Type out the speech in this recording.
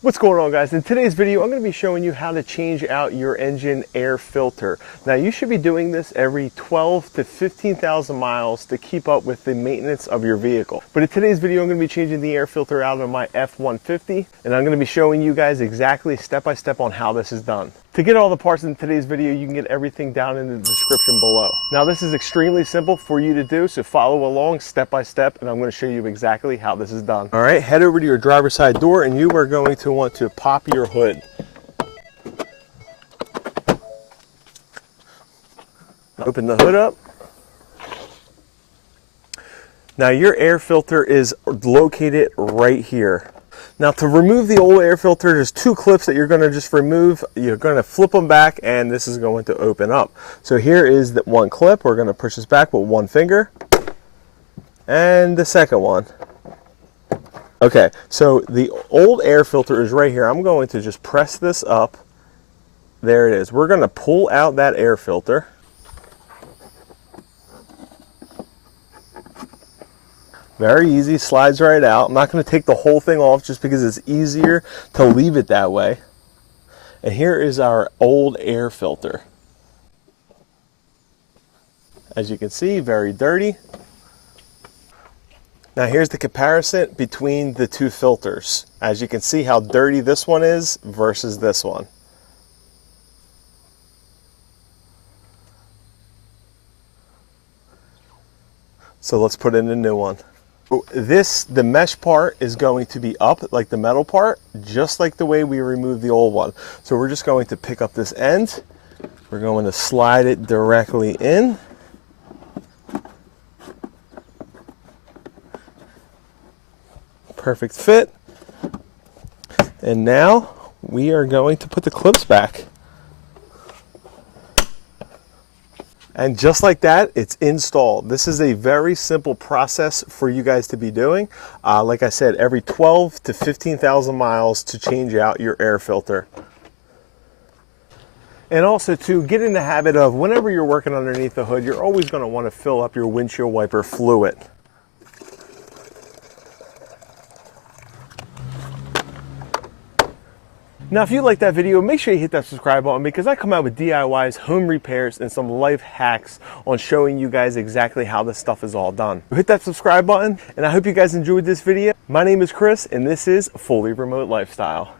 What's going on, guys? In today's video, I'm going to be showing you how to change out your engine air filter. Now, you should be doing this every 12 to 15,000 miles to keep up with the maintenance of your vehicle. But in today's video, I'm going to be changing the air filter out of my F-150, and I'm going to be showing you guys exactly step by step on how this is done. To get all the parts in today's video, you can get everything down in the description below. Now, this is extremely simple for you to do, so follow along step by step, and I'm going to show you exactly how this is done. All right, head over to your driver's side door, and you are going to want to pop your hood. Open the hood up. Now, your air filter is located right here. Now, to remove the old air filter, there's two clips that you're going to just remove. You're going to flip them back, and this is going to open up. So here is the one clip. We're going to push this back with one finger, and the second one. Okay, so the old air filter is right here. I'm going to just press this up. There it is. We're going to pull out that air filter. Very easy, slides right out. I'm not going to take the whole thing off just because it's easier to leave it that way. And here is our old air filter. As you can see, very dirty. Now here's the comparison between the two filters. As you can see how dirty this one is versus this one. So let's put in a new one. The mesh part is going to be up like the metal part, just like the way we removed the old one. So we're just going to pick up this end. We're going to slide it directly in. Perfect fit. And now we are going to put the clips back. And just like that, it's installed. This is a very simple process for you guys to be doing. Like I said, every 12 to 15,000 miles to change out your air filter. And also to get in the habit of whenever you're working underneath the hood, you're always going to want to fill up your windshield wiper fluid. Now, if you like that video, make sure you hit that subscribe button because I come out with DIYs, home repairs, and some life hacks on showing you guys exactly how this stuff is all done. Hit that subscribe button, and I hope you guys enjoyed this video. My name is Chris, and this is Fully Remote Lifestyle.